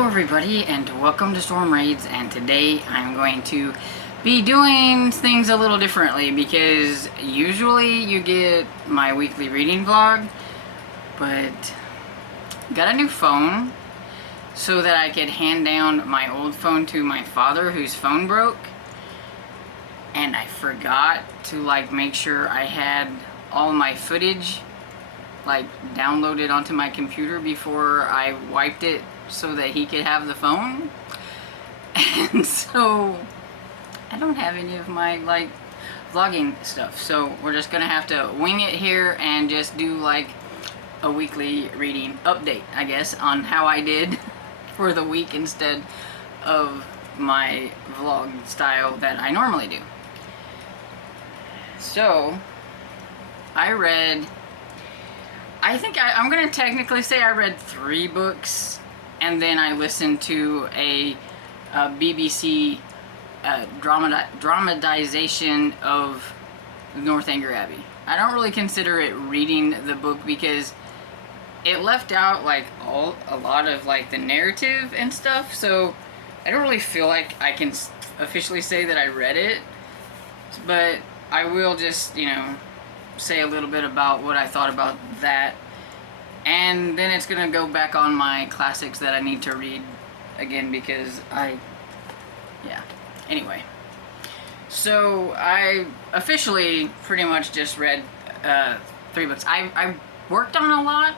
Hello everybody and welcome to Storm Raids, and today I'm going to be doing things a little differently because usually you get my weekly reading vlog, but got a new phone so that I could hand down my old phone to my father whose phone broke, and I forgot to make sure I had all my footage downloaded onto my computer before I wiped it so that he could have the phone. And so I don't have any of my vlogging stuff, so we're just gonna have to wing it here and just do a weekly reading update, I guess, on how I did for the week instead of my vlog style that I normally do. So I'm going to technically say I read 3 books, and then I listened to a BBC dramatization of Northanger Abbey. I don't really consider it reading the book because it left out a lot of the narrative and stuff, so I don't really feel like I can officially say that I read it, but I will just, say a little bit about what I thought about that, and then it's gonna go back on my classics that I need to read again because anyway. So I officially pretty much just read 3 books. I worked on a lot.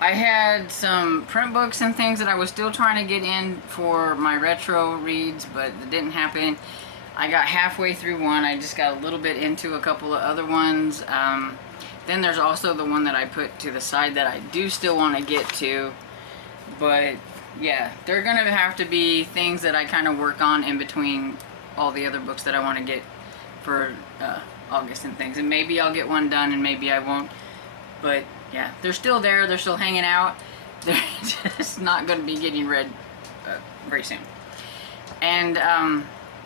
I had some print books and things that I was still trying to get in for my retro reads, but it didn't happen. I got halfway through one. I just got a little bit into a couple of other ones. Then there's also the one that I put to the side that I do still want to get to. But yeah, they're going to have to be things that I kind of work on in between all the other books that I want to get for August and things. And maybe I'll get one done and maybe I won't. But yeah, they're still there. They're still hanging out. They're just not going to be getting read very soon. And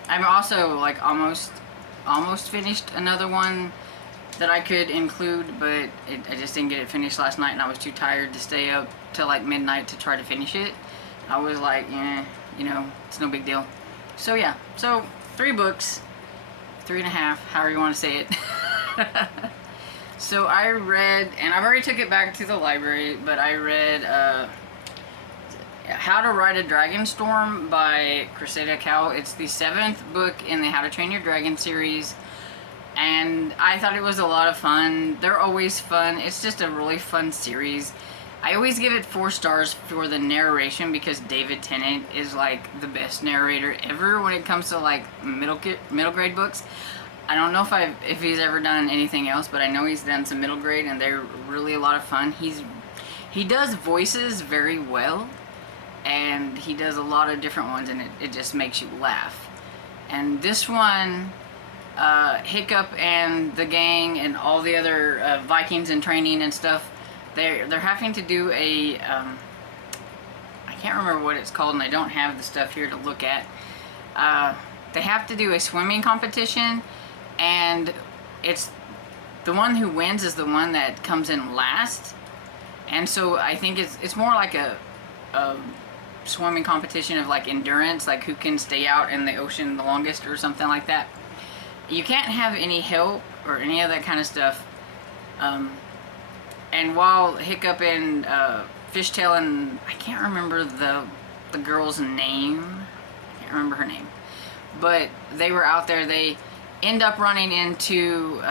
I'm also almost finished another one that I could include, but I just didn't get it finished last night, and I was too tired to stay up till midnight to try to finish it. I was like, it's no big deal. So yeah, so 3 books, 3.5, however you want to say it. So I read, and I've already took it back to the library, but I read How to Ride a Dragon Storm by Cressida Cowell. It's the 7th book in the How to Train Your Dragon series, and I thought it was a lot of fun. They're always fun. It's just a really fun series. I always give it 4 stars for the narration because David Tennant is the best narrator ever when it comes to middle grade books. I don't know if he's ever done anything else, but I know he's done some middle grade, and they're really a lot of fun. He does voices very well, and he does a lot of different ones, and it just makes you laugh. And this one, Hiccup and the gang and all the other Vikings in training and stuff, they're having to do a I can't remember what it's called, and I don't have the stuff here to look at. They have to do a swimming competition, and it's the one who wins is the one that comes in last. And so I think it's more like a swimming competition of endurance, who can stay out in the ocean the longest or something like that. You can't have any help or any of that kind of stuff. And while Hiccup and Fishtail and I can't remember the girl's name. I can't remember her name. But they were out there. They end up running into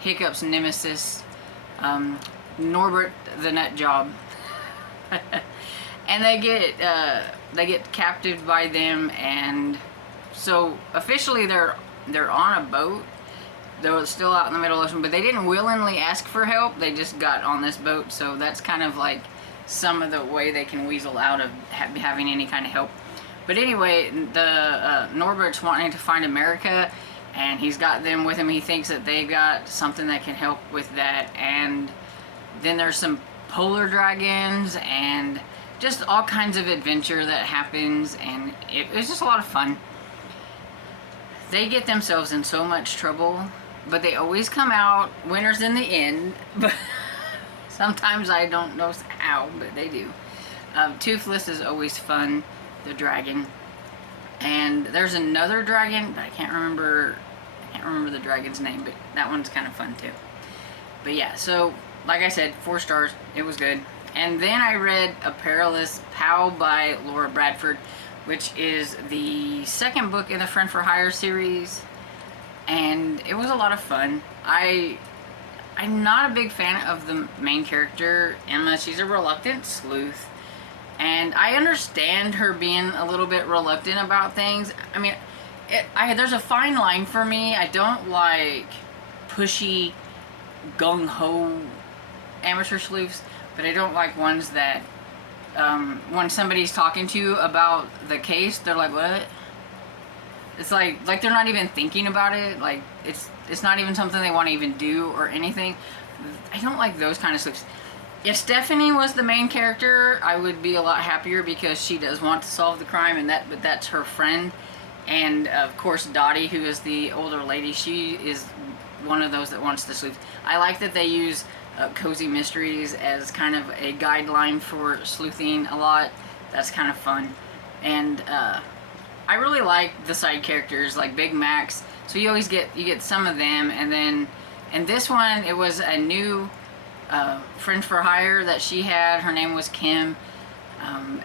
Hiccup's nemesis, Norbert the Nut Job. And they get captured by them, and so officially they're on a boat. They're still out in the middle of the ocean, but they didn't willingly ask for help. They just got on this boat, so that's kind of some of the way they can weasel out of having any kind of help. But anyway, the Norbert's wanting to find America, and he's got them with him. He thinks that they've got something that can help with that, and then there's some polar dragons and just all kinds of adventure that happens, and it's just a lot of fun. They get themselves in so much trouble, but they always come out winners in the end. But sometimes I don't know how, but they do. Toothless is always fun, the dragon. And there's another dragon, but I can't remember the dragon's name, but that one's kind of fun too. But yeah, so like I said, 4 stars. It was good. And then I read A Perilous Pow by Laura Bradford, which is the second book in the Friend for Hire series, and it was a lot of fun. I'm not a big fan of the main character, Emma. She's a reluctant sleuth, and I understand her being a little bit reluctant about things. I mean, there's a fine line for me. I don't like pushy, gung-ho amateur sleuths, but I don't like ones that when somebody's talking to you about the case, they're like, what? It's like they're not even thinking about it. Like, it's not even something they want to even do or anything. I don't like those kind of sleuths. If Stephanie was the main character, I would be a lot happier because she does want to solve the crime, but that's her friend. And of course, Dottie, who is the older lady, she is one of those that wants to sleuth. I like that they use cozy mysteries as kind of a guideline for sleuthing a lot. That's kind of fun. And I really like the side characters like Big Max. So you get some of them, and then in this one it was a new friend for hire that she had. Her name was Kim,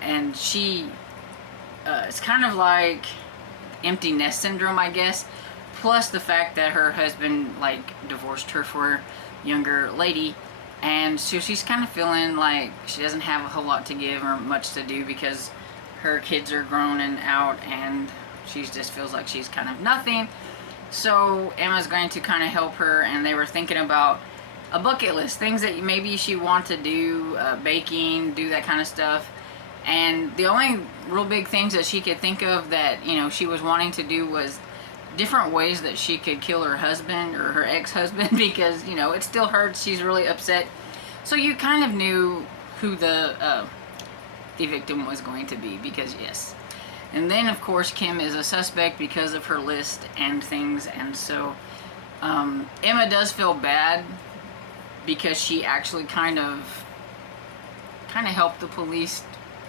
and she it's kind of like empty nest syndrome, I guess. Plus the fact that her husband like divorced her for a younger lady, and so she's kind of feeling like she doesn't have a whole lot to give or much to do because her kids are grown and out, and she just feels like she's kind of nothing. So Emma's going to kind of help her, and they were thinking about a bucket list, things that maybe she wants to do, baking, do that kind of stuff. And the only real big things that she could think of that, you know, she was wanting to do was different ways that she could kill her husband or her ex-husband because, you know, it still hurts. She's really upset. So you kind of knew who the victim was going to be because, yes. And then, of course, Kim is a suspect because of her list and things. And so Emma does feel bad because she actually kind of helped the police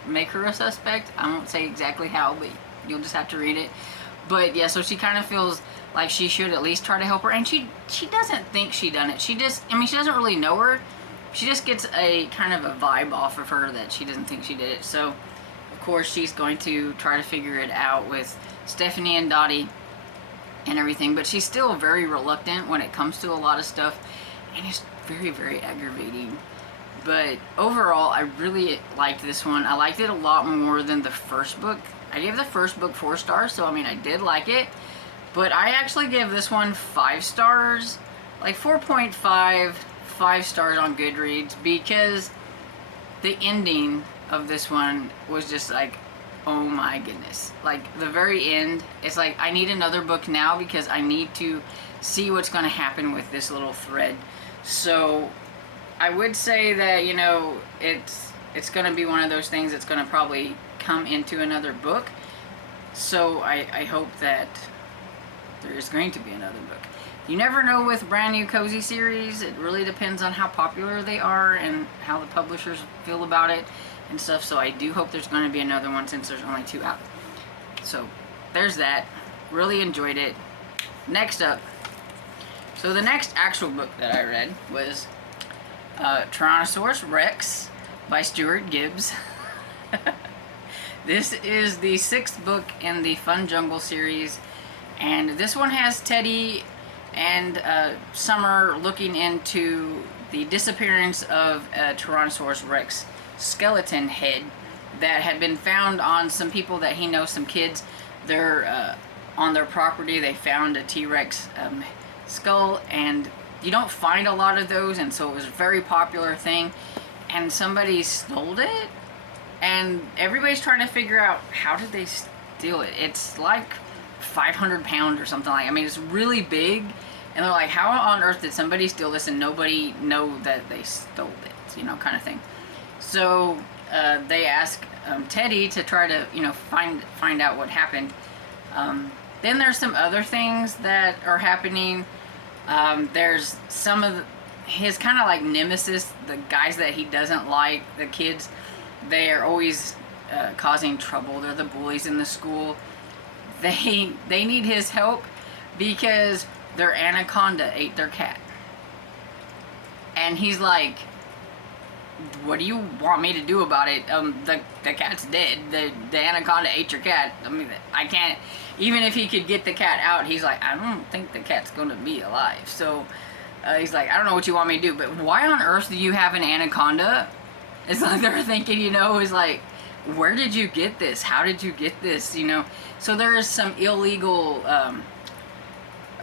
make her a suspect. I won't say exactly how, but you'll just have to read it. But yeah, so she kind of feels like she should at least try to help her, and she doesn't think she done it. She doesn't really know her. She just gets a kind of a vibe off of her that she doesn't think she did it. So of course she's going to try to figure it out with Stephanie and Dottie and everything, but she's still very reluctant when it comes to a lot of stuff, and it's very, very aggravating. But overall, I really liked this one. I liked it a lot more than the first book. I gave the first book 4 stars, so I mean, I did like it. But I actually gave this one 5 stars, like 4.5, 5 stars on Goodreads, because the ending of this one was just like, oh my goodness. Like, the very end, it's like, I need another book now because I need to see what's going to happen with this little thread. So I would say that, you know, it's going to be one of those things that's going to probably come into another book. So I hope that there is going to be another book. You never know with brand new cozy series. It really depends on how popular they are and how the publishers feel about it and stuff. So I do hope there's going to be another one since there's only 2 out. So there's that. Really enjoyed it. Next up. So the next actual book that I read was Tyrannosaurus Rex by Stuart Gibbs. This is the 6th book in the Fun Jungle series, and this one has Teddy and Summer looking into the disappearance of a Tyrannosaurus Rex skeleton head that had been found on some people that he knows, some kids. They're on their property. They found a T-Rex skull, and you don't find a lot of those, and so it was a very popular thing, and somebody stole it, and everybody's trying to figure out how did they steal it. It's like 500 pounds or something like. I mean, it's really big, and they're like, how on earth did somebody steal this and nobody know that they stole it, you know, kind of thing. So they ask Teddy to try to, you know, find out what happened. Then there's some other things that are happening. There's some of his kind of like nemesis, the guys that he doesn't like, the kids. They are always causing trouble. They're the bullies in the school. They need his help because their anaconda ate their cat. And he's like, what do you want me to do about it? The cat's dead. The anaconda ate your cat. I mean, I can't, even if he could get the cat out, he's like, I don't think the cat's gonna be alive. So he's like, I don't know what you want me to do, but why on earth do you have an anaconda? It's like they're thinking, you know, is like, where did you get this? How did you get this? You know, so there is some illegal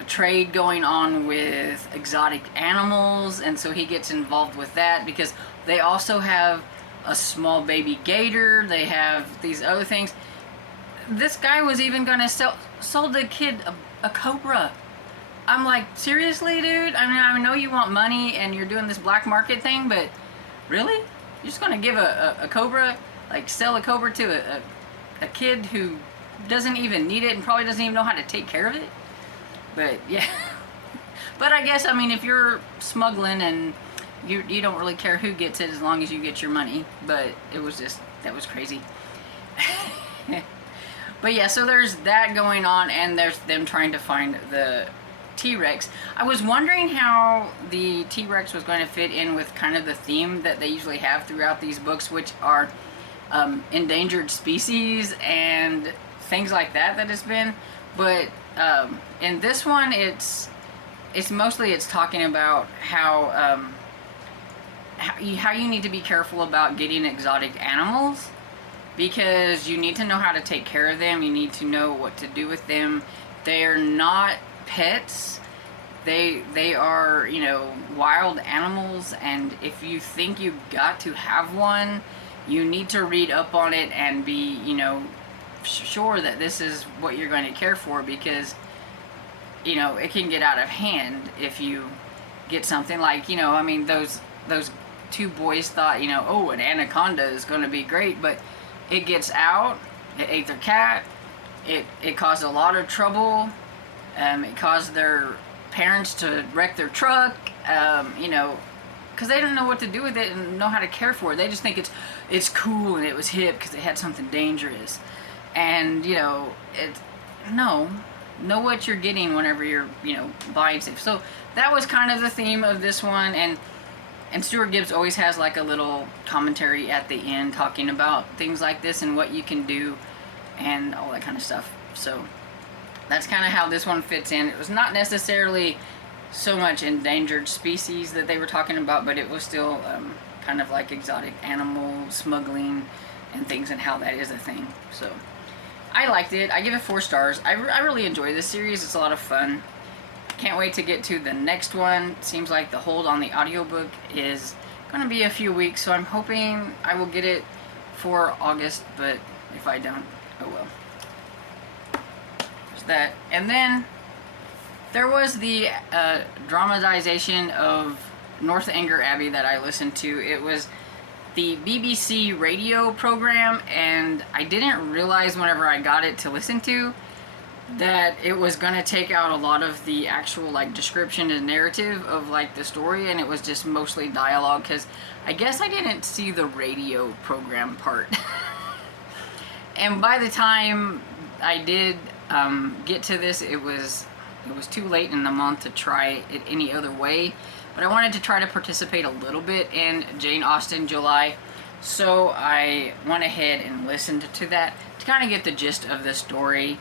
trade going on with exotic animals, and so he gets involved with that because they also have a small baby gator. They have these other things. This guy was even gonna sold the kid a cobra. I'm like, seriously, dude? I mean, I know you want money and you're doing this black market thing, but really? You're just gonna give a cobra, like sell a cobra to a kid who doesn't even need it and probably doesn't even know how to take care of it? But yeah. But I guess, I mean, if you're smuggling and you don't really care who gets it as long as you get your money. But it was just, that was crazy. But yeah, so there's that going on, and there's them trying to find the T-Rex. I was wondering how the T-Rex was going to fit in with kind of the theme that they usually have throughout these books, which are endangered species and things like that it's been. But in this one, it's mostly talking about how you need to be careful about getting exotic animals, because you need to know how to take care of them. You need to know what to do with them. They're not pets. They are, you know, wild animals, and if you think you got to have one, you need to read up on it and be, you know, sure that this is what you're going to care for, because, you know, it can get out of hand if you get something like, you know, I mean, those two boys thought, you know, oh, an anaconda is going to be great, but it gets out, it ate their cat, it caused a lot of trouble, it caused their parents to wreck their truck, you know, because they don't know what to do with it and know how to care for it. They just think it's cool and it was hip because it had something dangerous. And, you know, know what you're getting whenever you're, you know, buying stuff. So that was kind of the theme of this one, and Stuart Gibbs always has like a little commentary at the end talking about things like this and what you can do and all that kind of stuff. So that's kind of how this one fits in. It was not necessarily so much endangered species that they were talking about, but it was still kind of like exotic animal smuggling and things, and how that is a thing. So I liked it. I give it 4 stars. I really enjoy this series. It's a lot of fun. Can't wait to get to the next one. Seems like the hold on the audiobook is going to be a few weeks, so I'm hoping I will get it for August, but if I don't, oh well. There's that. And then there was the dramatization of Northanger Abbey that I listened to. It was the BBC radio program, and I didn't realize whenever I got it to listen to that it was going to take out a lot of the actual like description and narrative of like the story, and it was just mostly dialogue, because I guess I didn't see the radio program part. And by the time I did get to this, it was too late in the month to try it any other way. But I wanted to try to participate a little bit in Jane Austen July, so I went ahead and listened to that to kind of get the gist of the story.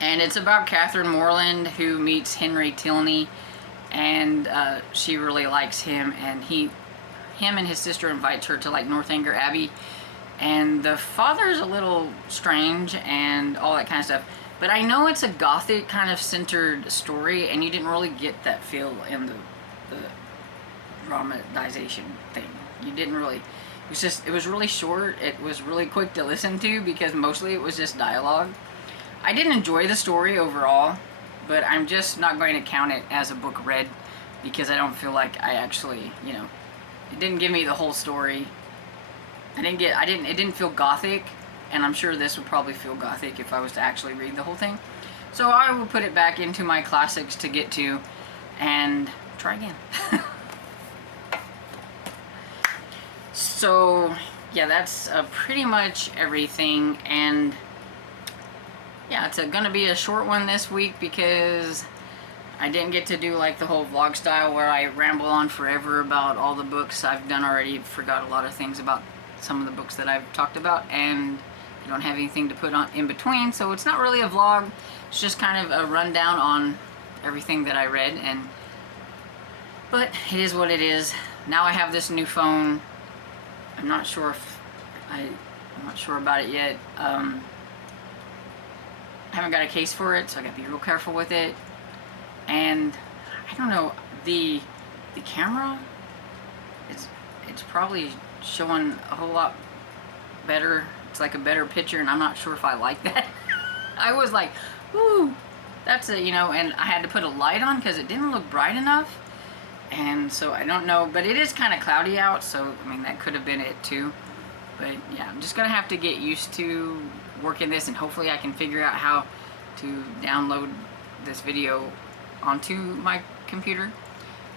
And it's about Catherine Morland, who meets Henry Tilney, and she really likes him, and him and his sister invites her to like Northanger Abbey, and the father's a little strange and all that kind of stuff. But I know it's a gothic kind of centered story, and you didn't really get that feel in the dramatization thing. You didn't really. It was really short. It was really quick to listen to because mostly it was just dialogue. I didn't enjoy the story overall, but I'm just not going to count it as a book read, because I don't feel like I actually, you know, it didn't give me the whole story. It didn't feel gothic, and I'm sure this would probably feel gothic if I was to actually read the whole thing. So I will put it back into my classics to get to and try again. So yeah, that's pretty much everything. And yeah, it's gonna be a short one this week because I didn't get to do like the whole vlog style where I ramble on forever about all the books I've done already. Forgot a lot of things about some of the books that I've talked about, and I don't have anything to put on in between, so it's not really a vlog. It's just kind of a rundown on everything that I read, but it is what it is. Now I have this new phone. I'm not sure about it yet. I haven't got a case for it, so I gotta be real careful with it. And I don't know, the camera, it's probably showing a whole lot better. It's like a better picture, and I'm not sure if I like that. I was like, ooh, that's a, you know, and I had to put a light on because it didn't look bright enough. And so I don't know, but it is kind of cloudy out, so I mean that could have been it too. But yeah, I'm just gonna have to get used to working this, and hopefully I can figure out how to download this video onto my computer.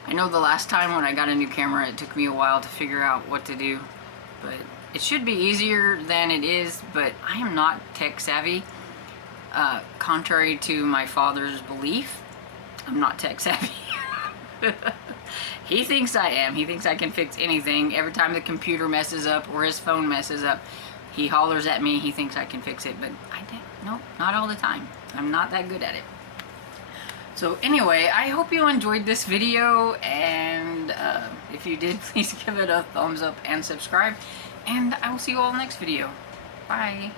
I know the last time when I got a new camera, it took me a while to figure out what to do, but it should be easier than it is. But I am not tech savvy, contrary to my father's belief. I'm not tech savvy. He thinks I am. He thinks I can fix anything. Every time the computer messes up or his phone messes up, he hollers at me. He thinks I can fix it, but nope, not all the time. I'm not that good at it. So anyway, I hope you enjoyed this video, and if you did, please give it a thumbs up and subscribe, and I will see you all next video. Bye.